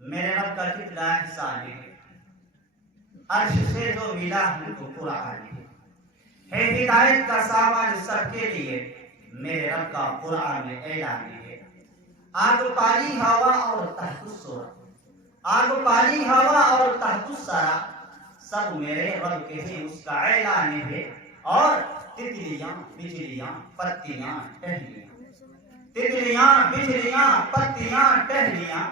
मेरे रब का कितना एहसान है, अर्श से जो मिला हमको कुरान है हिदायत का सामान सबके लिए। मेरे रब का कुरान में ऐलान है: आग पानी हवा और तहतुस्सरा, आग पानी हवा और तहतुस्सरा सब मेरे रब के हैं, उसका ऐलान है। और तितलियां बिजलियां पत्तियां टहलियां, तितलियां बिजलियां पत्तियां टहलियां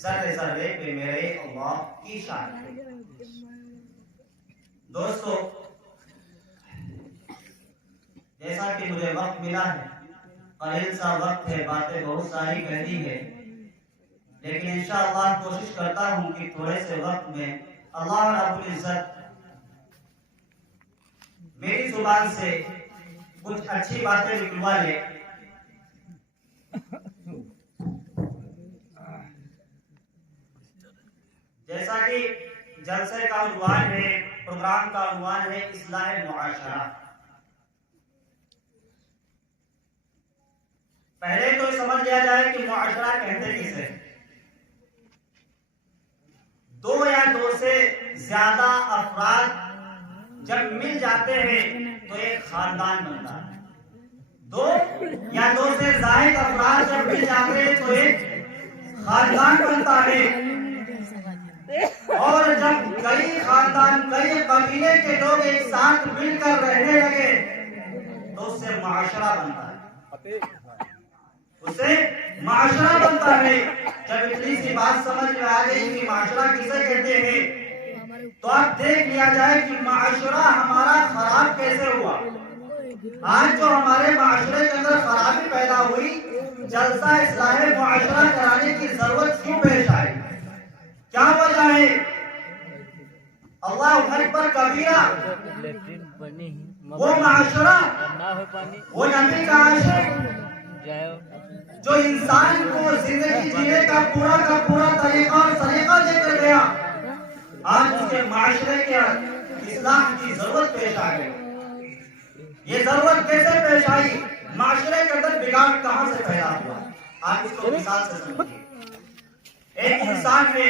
ज़र्रे ज़र्रे पे मेरे अल्लाह की शान है। दोस्तों, जैसा कि मुझे वक्त मिला है, कलील सा वक्त है, बातें बहुत सारी कहनी है, लेकिन इंशाअल्लाह कोशिश करता हूं कि थोड़े से वक्त में अल्लाह रब्बुल इज्जत मेरी जुबान से कुछ अच्छी बातें निकलवा ले। जैसा कि जलसे का उन्वान है, प्रोग्राम का उन्वान है इस्लाह मुआशरा। पहले तो समझ लिया जाए कि मुआशरा कहते किसे। दो या दो से ज्यादा अफराद जब मिल जाते हैं तो एक खानदान बनता है। दो या दो से ज्यादा अफराद जब मिल जाते हैं तो एक खानदान बनता है। और जब कई खानदान, कई कबीले के लोग एक साथ मिलकर रहने लगे तो उससे मुआशरा बनता है, उससे मुआशरा बनता है। जब इतनी सी बात समझ में आ गई कि मुआशरा किसे कहते हैं, तो आप देख लिया जाए कि मुआशरा हमारा खराब कैसे हुआ। आज जो हमारे मुआशरे के अंदर खराबी पैदा हुई, जलसा इस्लाह मुआशरा कराने की जरूरत क्यों पेश आई, क्या वजह है? अल्लाह अकबर कबीरा, वो माशरा, वो नबी का आशिक जो इंसान को जिंदगी जीने का पूरा तरीका और सलीका देकर गया, आज उसके माशरे के इस्लाम की जरूरत पेश आ गई। ये जरूरत कैसे पेश आई? माशरे के अंदर बिगाड़ कहां से पैदा हुआ? आप इसको मिसाल से समझिए। एक इंसान ने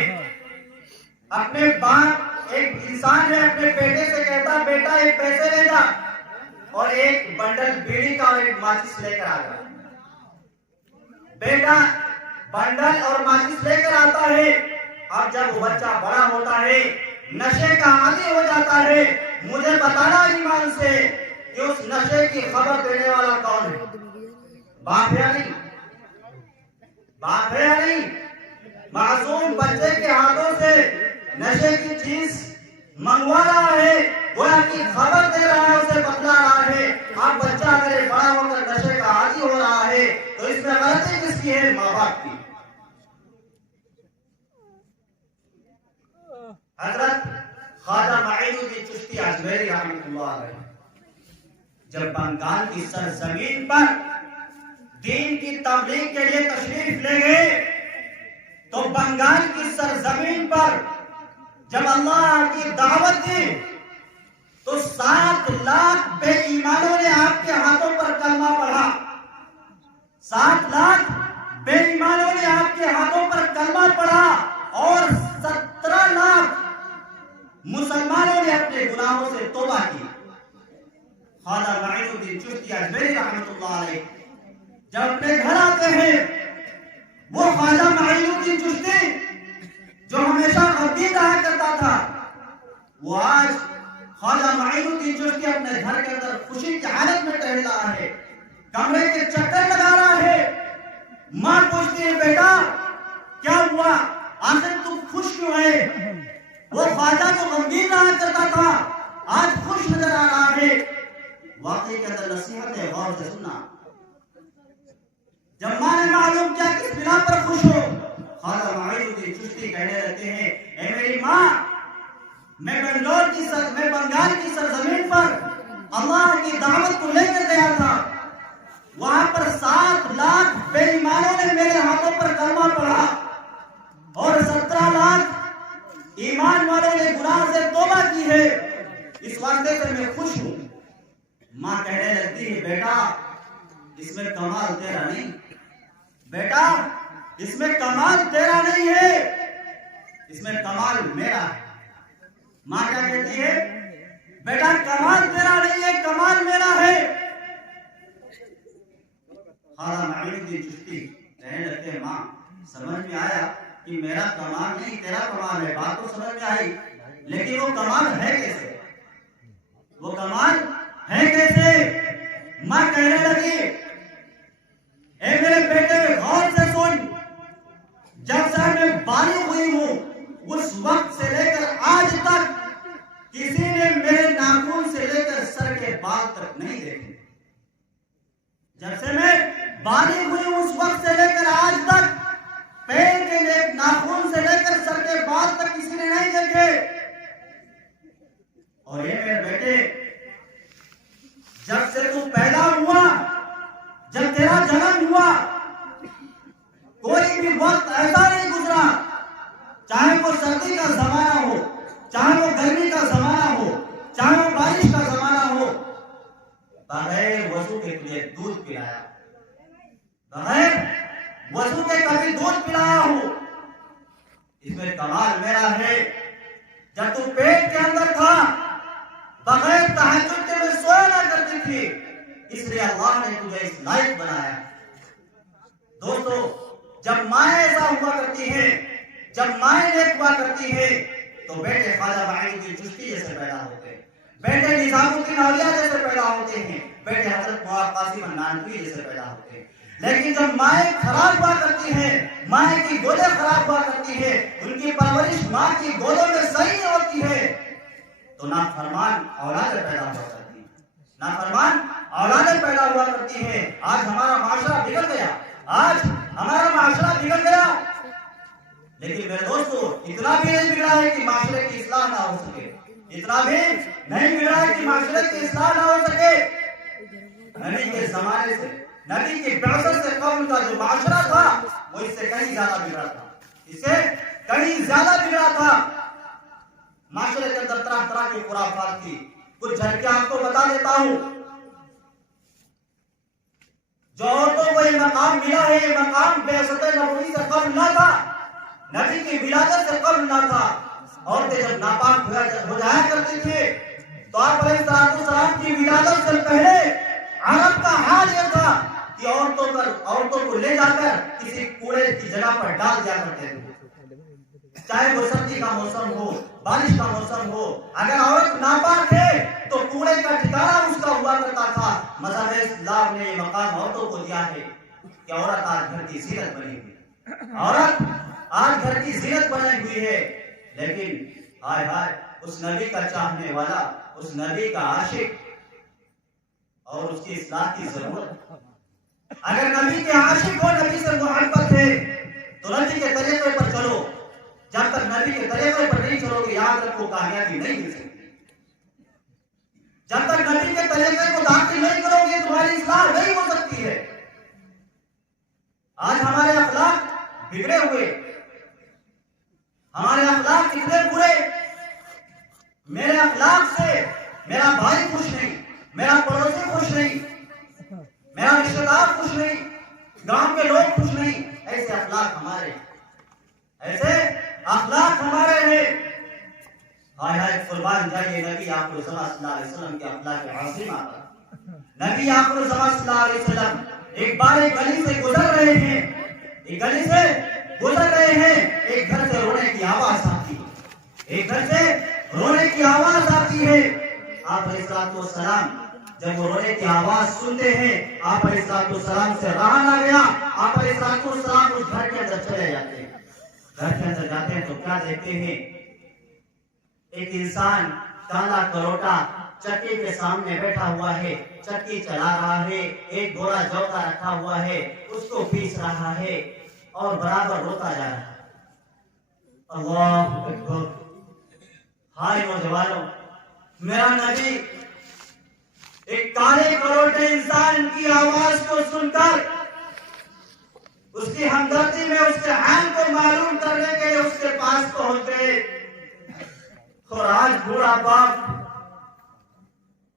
अपने बेटे से कहता, बेटा एक पैसे ले जा, और एक बंडल बीड़ी का और एक माचिस लेकर आ गया। बेटा बंडल और माचिस लेकर आता है। अब जब वो बच्चा बड़ा होता है, नशे का आदी हो जाता है, मुझे बताना ईमान से कि उस नशे की खबर देने वाला कौन है? बाप है या नहीं? बाप है या नहीं? मासूम बच्चे के हाथों से नशे की चीज मंगवा रहा है, गोया की खबर दे रहा है, उसे बतला रहा है। आप बच्चा अगर बड़ा होकर नशे का आदी हो रहा है तो इसमें गलती किसकी है? माँ बाप की। हजरत ख्वाजा माइनुद्दीन चिश्ती अजमेरी रहमतुल्लाह अलैह जब बंगाल की सरजमीन पर दीन की तबलीग के लिए तशरीफ ले गए, तो बंगाल की सरजमीन पर जब अल्लाह की दावत दी तो 7 लाख बेईमानों ने आपके हाथों पर कलमा पढ़ा। 7 लाख बेईमानों ने आपके हाथों पर कलमा पढ़ा और 17 लाख मुसलमानों ने अपने गुनाहों से तौबा की। ख्वाजा माइनुद्दीन चिश्ती अजमेरी रहमतुल्लाह अलैह जब अपने घर आते हैं, वो ख्वाजा माइनुद्दीन चिश्ती जो हमेशा गमगीन रहा करता था, वो आज ख्वाजा माइनुद्दीन चिश्ती अपने घर के अंदर खुशी की हालत में टहल रहा है, कमरे के चक्कर लगा रहा है। मां पूछती है, बेटा क्या हुआ, आखिर तू खुश क्यों है? वो ख्वाजा जो गमगीन रहा करता था आज खुश नजर आ रहा है। वाकई के अंदर नसीहत है, गौर से सुनना। जब मां ने मालूम किया किस बिना पर खुश हो, ख्वाजा माइनुद्दीन चिश्ती कहने लगते हैं, ए मेरी मां, मैं बंगाल की सरजमीन पर अल्लाह की दावत को लेकर गया था। वहां पर 7 लाख बेईमानों ने मेरे हाथों पर कलमा पढ़ा और 17 लाख ईमान वालों ने गुनाह से तौबा की है। इस वास्ते से मैं खुश हूं। मां कहने लगती है, बेटा इसमें कमाल तेरा नहीं, बेटा इसमें कमाल तेरा नहीं है, इसमें कमाल मेरा है। मां क्या कहती है? बेटा कमाल तेरा नहीं है, कमाल मेरा है। ख्वाजा माइनुद्दीन चिश्ती कहने लगते हैं, मां समझ में आया कि मेरा कमाल नहीं तेरा कमाल है, बात तो समझ में आई, लेकिन वो कमाल है कैसे? वो कमाल है कैसे? मां कहने लगी, ए मेरे बेटे गौर से सुन, जब से मैं बालिग हुई हूं उस वक्त से लेकर आज तक किसी ने मेरे नाखून से लेकर सर के बाल तक नहीं देखे। जब से मैं बालिग हुई उस वक्त से लेकर आज तक पैर के नाखून से लेकर सर के बाल तक किसी ने नहीं देखे। और ये मेरे बेटे, जब से तू पैदा हुआ, जब तेरा जन्म हुआ, कोई भी वक्त ऐसा नहीं गुजरा, चाहे वो सर्दी का जमाना हो, चाहे वो गर्मी का जमाना हो, चाहे वो बारिश का जमाना हो, बगैर वजू के तुझे दूध पिलाया, बगैर वजू के कभी दूध पिलाया हूं। इसमें कमाल मेरा है। जब तू पेट के अंदर था, बगैर तहज्जुद के मैं सोया ना करती थी, इसलिए अल्लाह ने तुझे इस लायक बनाया। दोस्तों, जब माएं ऐसा हुआ करती हैं, जब माएं नेक हुआ करती हैं, तो बेटे ख्वाजा माइनुद्दीन चिश्ती जैसे पैदा होते हैं, बेटे निजामुद्दीन औलिया जैसे पैदा होते हैं, बेटे हजरत मौलाना कासिम नानवी जैसे पैदा होते हैं। लेकिन जब माएं खराब हुआ करती हैं, माएं की गोदें खराब हुआ करती है, उनकी परवरिश मां की गोदों में सही नहीं होती है, तो नाफरमान औलादें पैदा हुआ करती है, नाफरमान औलादें पैदा हुआ करती है। आज हमारा माशरा बिगड़ गया, आज हमारा माशरा बिगड़ गया। लेकिन मेरे दोस्तों, इतना भी नहीं बिगड़ा है कि माशरे की इस्लाह ना हो सके। इतना भी नहीं मिला है कि माशरे की इस्लाह ना हो सके। नबी के जमाने से, नबी की बिअसत से कब्ल का जो माशरा था वो इससे कहीं ज्यादा बिगड़ा था, इससे कहीं ज्यादा बिगड़ा था। माशरे के अंदर तरह तरह की खुराफात थी। कुछ झलकियां आपको बता देता हूं। जो औरतों को ये मकाम मिला है, ये मकाम बिअसत नबवी से कब्ल ना था, नबी की विलादत से कब्ल ना था। औरतें जब नापाक हो जाया करती थी तो आप अलैहिस्सलाम की विलादत से पहले अरब का हाल यह था कि औरतों को ले जाकर किसी कूड़े की जगह पर डाल दिया करते थे। चाहे वो सर्दी का मौसम हो, बारिश का मौसम हो, अगर औरत नापाक है तो कूड़े का ठिकाना उसका हुआ करता था। मज़हब इस्लाम ने ये मकाम औरतों को दिया है कि औरत आज घर की जीनत बनी हुई, औरत आज घर की जीनत बनी हुई है। लेकिन हाय हाय, उस नबी का चाहने वाला, उस नबी का आशिक और उसकी इस्लाह की जरूरत। अगर नबी के आशिक हो, नबी से मोहब्बत है तो नबी के तरीके पर चलो। जब तक नबी के तरीके पर नहीं चलोगे, याद रखो कामयाबी नहीं मिल सकती। जब तक नबी के तरीके को दाखिल नहीं करोगे, तुम्हारी इस्लाह नहीं हो सकती है। आज हमारे अखलाक बिगड़े हुए, हमारे अखलाक कितने बुरे। मेरे अखलाक से मेरा भाई खुश नहीं, मेरा पड़ोसी खुश नहीं, मेरा रिश्तेदार खुश नहीं, गांव के लोग खुश नहीं। ऐसे अखलाक हमारे, ऐसे अखलाक हमारे हैं। हाय हाय, कुर्बान जाइए नबी आखिर सल्लल्लाहु अलैहि वसल्लम के अखलाक आज़िमा पर। नबी आखिर सल्लल्लाहु अलैहि वसल्लम एक बार एक गली से गुजर रहे हैं, एक गली से गुजर रहे हैं, एक घर से रोने की आवाज आती है, एक घर से रोने की आवाज आती है। आप अलैहिस्सलाम जब वो रोने की आवाज सुनते हैं, आप अलैहिस्सलाम से रहा ना गया, आप अलैहिस्सलाम उस घर के अंदर चले जाते हैं। घर के अंदर जाते हैं तो क्या देखते हैं? एक इंसान काला करोटा चक्की के सामने बैठा हुआ है, चक्की चला रहा है, एक बोरा जौ का रखा हुआ है, उसको पीस रहा है और बराबर रोता जा रहा है। अल्लाह अकबर। हाय नौजवानों, मेरा नबी एक काले करोटे इंसान की आवाज को सुनकर उसकी हमदर्दी में उसके हाल को मालूम करने के लिए उसके पास पहुंच गए। और आज बूढ़ा बाप,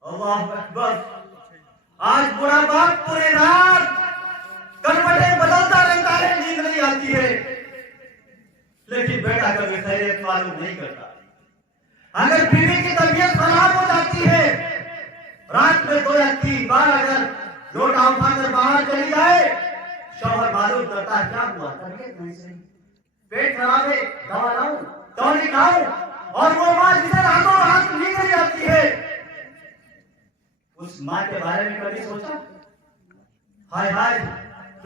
अल्लाह अकबर, आज बूढ़ा बाप पूरी रात करवटें बदलता रहता है, नींद नहीं आती है, लेकिन बेटा कभी खैरियत मालूम नहीं करता। अगर बीवी की तबीयत खराब हो जाती है, रात में 2 या 3 बार अगर लोटा उठाकर बाहर चली जाए, शौहर मालूम करता है क्या हुआ, तबीयत नहीं सही, पेट खराब है, दवा लाऊं, टॉनिक लाऊं, और वो मां जिसे रातों रात नींद नहीं आती है, उस मां के बारे में कभी सोचा? हाय हाय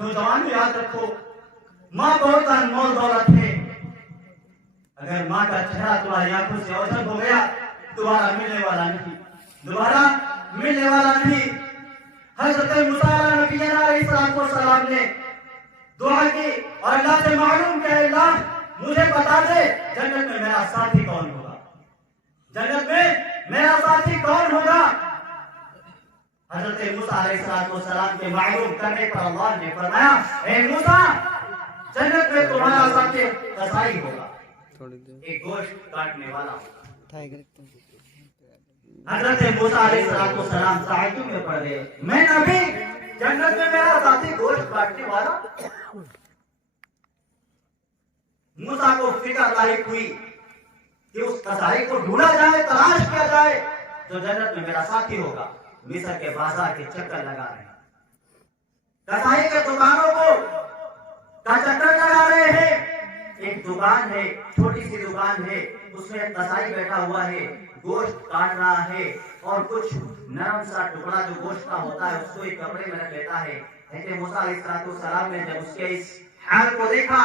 नौजवान, याद रखो, मां बहुत अनमोल दौलत है। अगर मां का चेहरा तुम्हारी आंखों से ओझल हो गया, दोबारा मिलने वाला नहीं, दोबारा मिलने वाला नहीं। हजरत मूसा अलैहिस्सलाम ने दुआ की और अल्लाह से मालूम कि अल्लाह मुझे बता दे जन्नत में मेरा साथी कौन होगा, जन्नत में मेरा साथी कौन होगा। हजरत मूसा अलैहिस्सलाम के मालूम करने पर अल्लाह ने फरमाया, ए मूसा, जन्नत में तुम्हारा साथी कसाई होगा, एक गोश्त काटने वाला होगा। हजरत मूसा अलैहिस्सलाम ताज्जुब में पड़ गए, मैं नबी, जन्नत में मेरा साथी गोश्त काटने वाला। मूसा को फिक्र लायक हुई कि उस कसाई को ढूंढा जाए, तलाश किया जाए जो जन्नत में मेरा साथी होगा। मिस्र के बाजार के चक्कर लगा रहे हैं, कसाई के दुकानों का चक्कर लगा रहे हैं। एक दुकान है, छोटी सी दुकान है, उसमें कसाई बैठा हुआ है, गोश्त काट रहा है और कुछ नरम सा टुकड़ा जो गोश्त का होता है उसको एक कपड़े में रख लेता है। हज़रत मूसा अलैहिस्सलाम ने जब उसके इस हाल को देखा,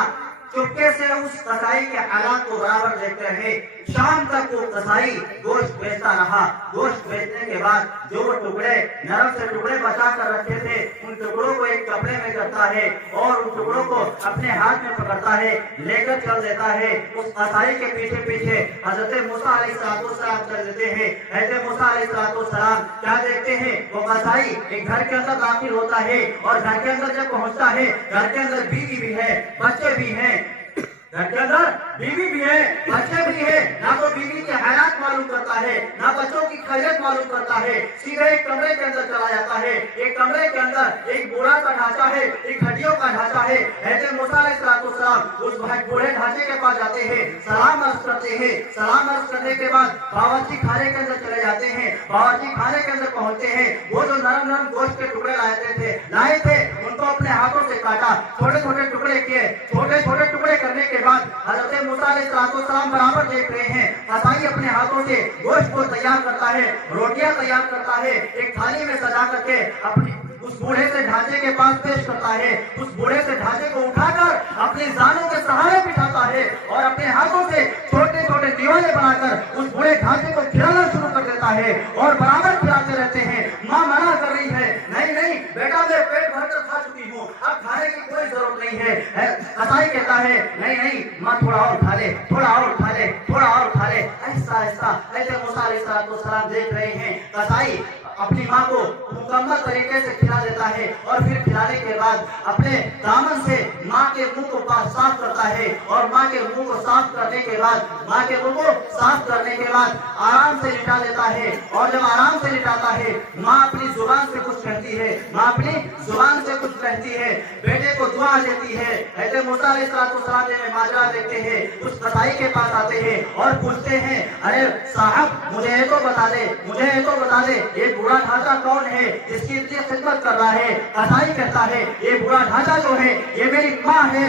चुपके से उस कसाई के हालात को बराबर देखते रहे, शाम तक वो कसाई गोश्त बेचता रहा। गोश्त बेचने के बाद जो वो टुकड़े नरम से टुकड़े बचा कर रखे थे, उन टुकड़ों को एक कपड़े में करता है और उन टुकड़ों को अपने हाथ में पकड़ता है, लेकर चल देता है। उस कसाई के पीछे पीछे हजरत मूसा अलैहिस्सलाम चल देते हैं। हजरत मूसा अलैहिस्सलाम क्या देखते हैं, वो कसाई एक घर के अंदर दाखिल होता है और घर के अंदर जब पहुंचता है, घर के अंदर बीवी भी है, बच्चे भी हैं। घर के अंदर बीवी भी है, बच्चे भी है। ना तो बीवी के हालात मालूम करता है, ना बच्चों की खैरियत मालूम करता है। सीधे एक कमरे के अंदर चला जाता है। एक कमरे के अंदर एक बूढ़ा का ढांचा है, एक हड्डियों का ढांचा है। हज़रत मूसा अलैहिस्सलाम उस बूढ़े ढांचे के पास जाते हैं, सलाम अर्ज करते हैं। सलाम अर्ज करने के बाद बावर्ची खाने के अंदर चले जाते हैं। बावर्ची खाने के अंदर पहुंचते हैं। वो जो नरम नरम गोश्त के टुकड़े लाए थे उनको अपने हाथों से काटा, छोटे छोटे टुकड़े किए। छोटे छोटे टुकड़े करने के बाद हज़रत मूसा अलैहिस्सलाम बराबर देख रहे हैं। कसाई अपने हाथों से गोश्त को तैयार करता है, रोटियां तैयार करता है, एक थाली में सजा करके अपनी उस बूढ़े से ढांचे के पास पेश करता है। उस बूढ़े से ढांचे को उठाकर अपनी जानों के सहारे बिठाता है और अपने हाथों से छोटे छोटे दीवाने बनाकर उस बूढ़े ढांचे को खिलाना शुरू कर देता है और बराबर खिलाते रहते हैं। माँ मना कर रही है, नहीं नहीं बेटा, मैं पेट भरकर खा चुकी हूँ, अब खाने की कोई जरूरत नहीं है। कसाई कहता है, नहीं नहीं माँ, थोड़ा और खा ले, थोड़ा और खा ले, थोड़ा और खा ले। ऐसा ऐसा ऐसे मूसा अलैहिस्सलाम देख रहे हैं। कसाई अपनी माँ को मुकम्मल तरीके से खिला देता है और फिर खिलाने के बाद अपने दामन से माँ के मुंह को साफ करता है और माँ के मुंह को साफ करने के बाद आराम से लिटा देता है। और जब आराम से लिटाता है, माँ अपनी जुबान से कुछ कहती है, बेटे को दुआ देती है। ऐसे मूसा अलैहिस्सलाम ने माजरा देखते हैं, उस कसाई के पास आते हैं और पूछते हैं, अरे साहब, मुझे ये तो बता दे ये बूढ़ा ढांचा कौन है जिसकी इतनी खिदमत कर रहा है। कसाई कहता है, ये बूढ़ा ढांचा जो है ये मेरी माँ है,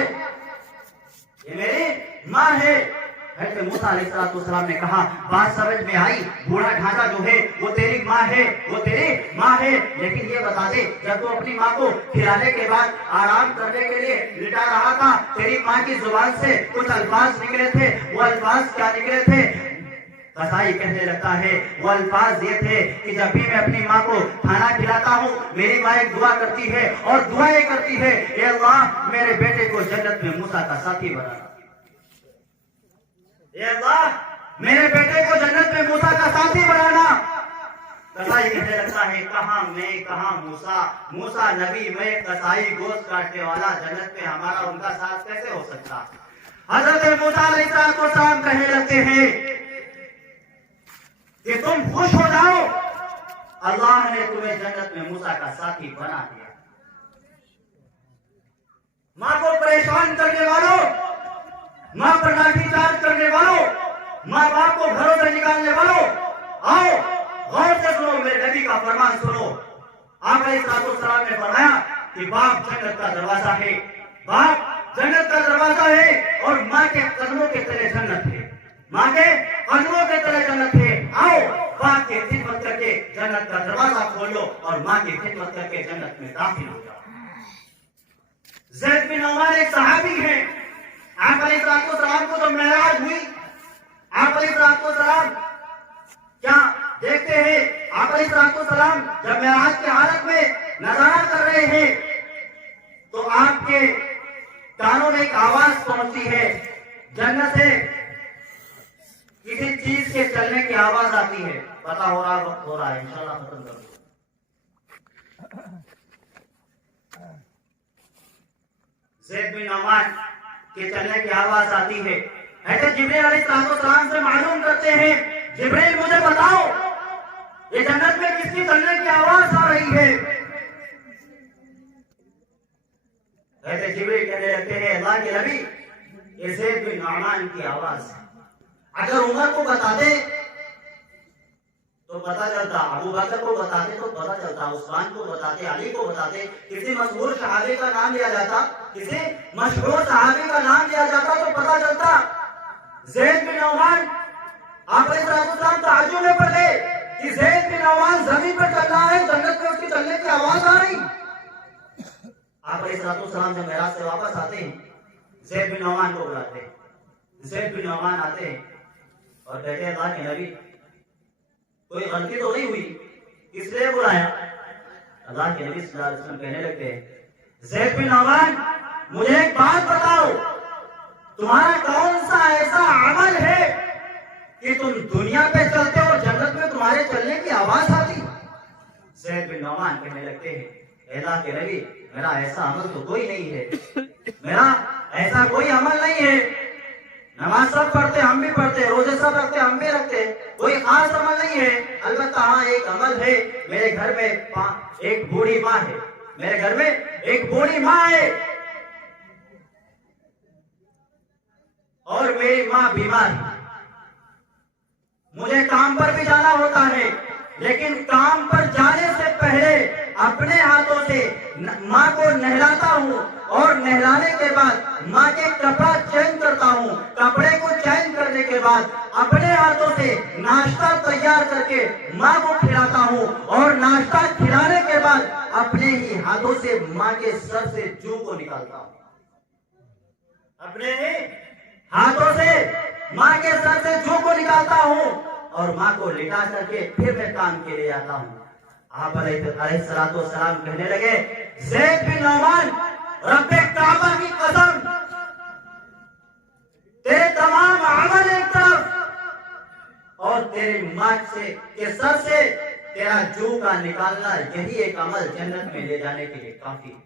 ये मेरी माँ है। हज़रत मूसा अलैहिस्सलाम ने कहा, बात समझ में आई, बूढ़ा ढांचा जो है वो तेरी माँ है, लेकिन ये बता दे, जब तू अपनी माँ को खिलाने के बाद आराम करने के लिए लिटा रहा था, तेरी माँ की जुबान से कुछ अल्फाज निकले थे, वो अल्फाज क्या निकले थे? कसाई कहने लगता है, वो अल्फाज ये थे कि जब भी मैं अपनी माँ को खाना खिलाता हूँ, मेरी माँ एक दुआ करती है और दुआ ये करती है, ए अल्लाह, मेरे बेटे को जन्नत में मूसा का साथी बनाना। ए अल्लाह, मेरे बेटे को जन्नत में मूसा का साथी बनाना। कसाई कहने लगता है, कहाँ मैं, कहाँ मूसा नबी, मैं कसाई गोश्त काटने वाला, जन्नत में हमारा उनका साथ कैसे हो सकता? हज़रत मूसा अलैहिस्सलाम कहने लगते हैं कि तुम खुश हो जाओ, अल्लाह ने तुम्हें जन्नत में मूसा का साथी बना दिया। माँ को परेशान करने वालों, माँ पर लाठीचार्ज करने वालों, माँ बाप को घरों से निकालने वालों, आओ गौर से सुनो, मेरे नबी का फरमान सुनो। आप अलैहिस्सलाम ने फरमाया कि बाप जन्नत का दरवाजा है, बाप जन्नत का दरवाजा है और माँ के कदमों के तले जन्नत है, माँ के कदमों के तले जन्नत है। आओ बाप की खिदमत करके जन्नत का दरवाजा खोलो और माँ की खिदमत करके जन्नत में दाखिल हो जाओ। ज़ैद बिन उमर एक सहाबी है। आप अलैहिस्सलाम को तो मेराज हुई, आप अलैहिस्सलाम क्या देखते हैं? आप अलैहिस्सलाम जब मेराज की हालत में नजारा कर रहे हैं तो आपके कानों में एक आवाज पहुंचती है, जन्नत से किसी चीज के चलने की आवाज आती है। पता हो रहा, वक्त हो रहा है, इंशाल्लाह खत्म कर दो। ज़ैद बिन उमर के चलने की आवाज आती है। हज़रत जिब्रील अलैहिस्सलाम से मालूम करते हैं, जिब्रील मुझे बताओ, ये जन्नत में किसकी चलने की आवाज आ रही है? हज़रत जिब्रील कहने लगते हैं, अल्लाह के नबी, ये ज़ैद बिन उमर की आवाज है। अगर उमर को बताते तो पता चलता, अबू बकर को बताते तो पता चलता, उस्मान को बताते, अली को बताते, किसी मशहूर सहाबी का नाम लिया जाता, किसी मशहूर सहाबी का नाम लिया जाता तो पता चलता। ज़ैद बिन उमर, आप अलैहिस्सलाम ताज्जुब में पड़ गए कि ज़ैद बिन उमर जमीन पर चल रहा है, जन्नत में उसकी चलने की आवाज आ रही। आप अलैहिस्सलाम जब मेराज से वापस आते हैं, ज़ैद बिन उमर को बुलाते हैं। ज़ैद बिन उमर आते हैं, और कहते हैं अल्लाह के नबी कोई गलती तो नहीं हुई, इसलिए बुलाया। अल्लाह के नबी सल्लल्लाहु अलैहि वसल्लम कहने लगते हैं ज़ैद बिन नौमान, मुझे एक बात बताओ, तुम्हारा कौन सा ऐसा अमल है कि तुम दुनिया पे चलते हो और जन्नत में तुम्हारे चलने की आवाज आती? ज़ैद बिन नौमान कहने लगते हैं अल्लाह के नबी, मेरा ऐसा अमल तो कोई नहीं है, मेरा ऐसा कोई अमल नहीं है। नमाज सब पढ़ते, हम भी पढ़ते, रोजे सब रखते, हम भी रखते, कोई खास अमल नहीं है। अलबत्ता हाँ एक अमल है, मेरे घर में एक बूढ़ी माँ है, मेरे घर में एक बूढ़ी माँ है और मेरी माँ बीमार है। मुझे काम पर भी जाना होता है, लेकिन काम पर जाने से पहले अपने हाथों से माँ को नहलाता हूँ और नहलाने के बाद माँ के कपड़ा चेंज करता हूँ। कपड़े को चेंज करने के बाद अपने हाथों से नाश्ता तैयार करके माँ को खिलाता हूँ और नाश्ता खिलाने के बाद अपने ही हाथों से माँ के सर से जू को निकालता हूँ। अपने ही हाथों से माँ के सर से जू को निकालता हूँ और माँ को लिटा करके फिर मैं काम के लिए आता हूँ। आप अलैहिस्सलातु वस्सलाम कहने लगे ज़ैद बिन नौमान, रब्बे काबा की कसम, तेरे तमाम अमल एक तरफ और तेरे माँ से के सर से तेरा जू का निकालना, यही एक अमल जन्नत में ले जाने के लिए काफी।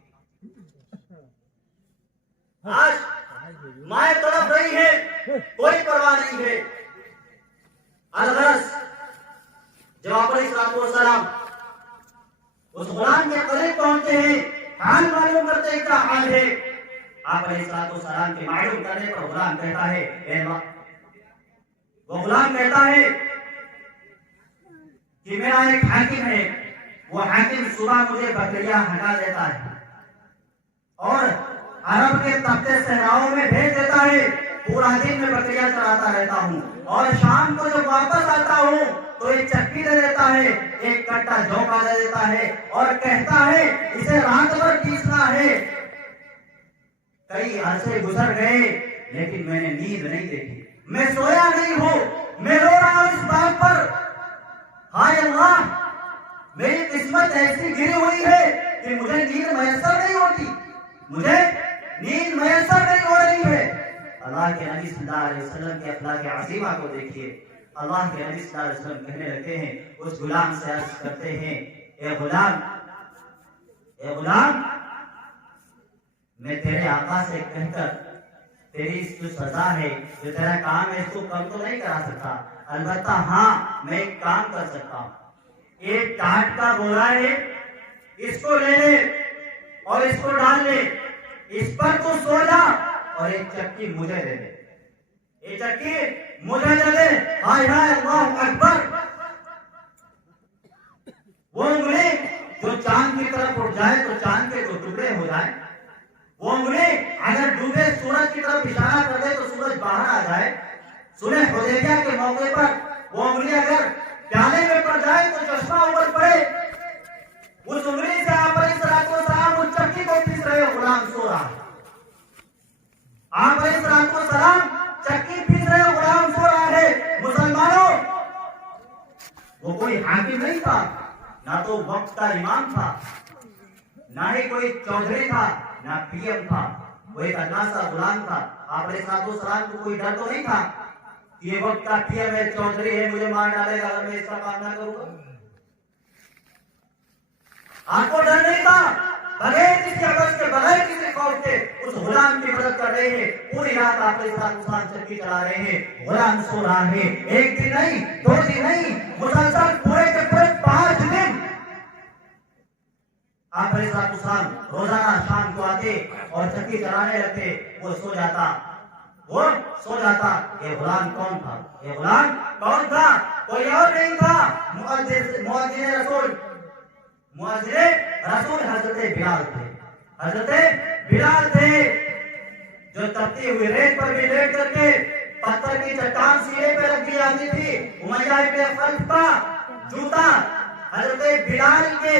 आज माए तड़प रही है, कोई परवाह नहीं है। अलगरस जब आप अलैहिस्सलातु वस्सलाम उस गुलाम के करीब पहुंचते हैं, हाल मालूम करते हैं क्या हाल है। आप अलैहिस्सलातु वस्सलाम के मालूम करने पर गुलाम कहता है वो गुलाम कहता है कि मेरा एक हाकिम है, वो हाकिम सुबह मुझे बकरियां हटा देता है और अरब के तख्ते सहराओं में भेज देता है, पूरा दिन में बकरियां चराता रहता हूँ और शाम को जब वापस आता हूँ तो एक चक्की दे देता है, एक कट्टा जौ का दे देता है और कहता है इसे रात भर पीसना है। कई अरसे गुजर गए लेकिन मैंने नींद नहीं देखी, मैं सोया नहीं हूँ, मैं रो रहा हूँ इस बात पर, हाय अल्लाह मेरी किस्मत ऐसी गिरी हुई है कि मुझे नींद मैसर नहीं होती, मुझे नींद मैसर नहीं हो रही है। अल्लाह के नबी सल्लल्लाहु अलैहि वसल्लम के अखलाक अज़ीमा को देखिए। अल्लाह के नबी सल्लल्लाहु अलैहि वसल्लम कहने लगते हैं, उस गुलाम से अर्ज करते हैं, ए गुलाम, मैं तेरे आका से कहकर तेरी जो सजा है, जो तेरा काम है, इसको कम तो नहीं करा सकता, अलबत्ता हाँ मैं एक काम कर सकता हूँ। एक टाट का बोरा है, इसको ले ले और इसको डाल ले, इस पर तू सो जा और एक चक्की मुझे दे दे, एक चक्की मुझे दे दे। हाय हाय अल्लाह अकबर। वो उंगली जो चांद की तरफ उठ जाए तो चांद के दो टुकड़े हो जाए, वो उंगली अगर डूबे सूरज की तरफ इशारा कर दे तो सूरज बाहर आ जाए। सुलह हुदैबिया के मौके पर वो उंगली अगर प्याले में पड़ जाए तो चश्मा ऊपर पड़े, उस उंगली से आप अलैहिस्सलाम उस चक्की को पीस रहे हो, गुलाम सो रहा है। आप अलैहिस्सलाम चक्की पीस रहे हो, गुलाम सो रहा है। मुसलमानों, वो कोई हाकिम नहीं था, ना तो वक्त का इमाम था, ना ही कोई चौधरी था, ना पीएम था, वो एक अल्लाह सा गुलाम था। आप अलैहिस्सलाम को कोई डर तो नहीं था कि ये वक्त का पीएम है, चौधरी है, मुझे मार डालेगा अगर मैं इसका काम ना करूंगा। आपको डर नहीं था, बगैर किसी अवध के, बगैर किसी खौफ के उस गुलाम की मदद कर रहे हैं। पूरी रात आप अलैहिस्सलाम चक्की चला रहे हैं, गुलाम सो रहा है। एक दिन नहीं, 2 दिन नहीं, मुसलसल पूरे के पूरे 5 दिन आप अलैहिस्सलाम रोजाना शाम को आते और चक्की चलाने लगते। वो सो जाता। ये गुलाम कौन था? ये गुलाम कौन था? कोई और नहीं था, मुअज्जिन रसूल हजरत बिलाल थे, जो तपती हुई रेत पर भी लेट करके पत्थर की चट्टान सीने पे रख दी जाती थी। उमैया इब्न खल्फ का जूता हजरत बिलाल के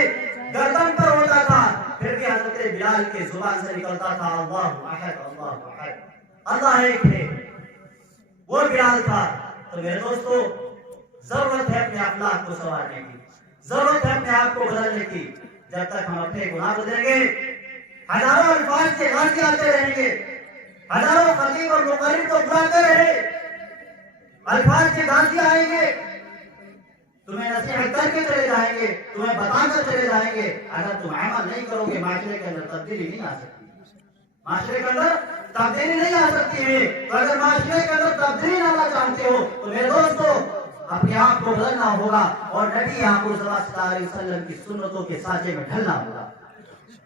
गर्दन पर होता था, फिर भी हजरत बिलाल के जुबान से निकलता था अल्लाहु अहद, अल्लाहु अहद, अल्लाह एक है। वो बिलाल था तो मेरे दोस्तों, जरूरत है अपने अखलाक को संवारने की, जरूरत है अपने आप को बदलने की। जब तक हम अपने गुनाह बदलेंगे, हजारों अल्फाज के गाजी आते रहेंगे, हजारों खतीब और मुकर्रिर को बुलाते रहे, अल्फाज के गाजी आएंगे, तुम्हें नसीहत करके चले जाएंगे, तुम्हें बताकर चले जाएंगे। अगर तुम अमल नहीं करोगे, माशरे के अंदर तब्दीली नहीं आ सकती, माशरे के अंदर तब्दीली नहीं आ सकती है। तो अगर माशरे के अंदर तब्दीली लाना चाहते हो तो मेरे दोस्तों, अपने आप को बदलना होगा और नबी सल्लल्लाहु अलैहि वसल्लम की सुन्नतों के साजे में ढलना होगा।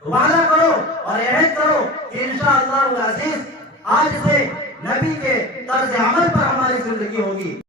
वादा करो और एहद करो कि इंशाअल्लाह अज़ीज आज से नबी के तर्ज अमल पर हमारी जिंदगी होगी।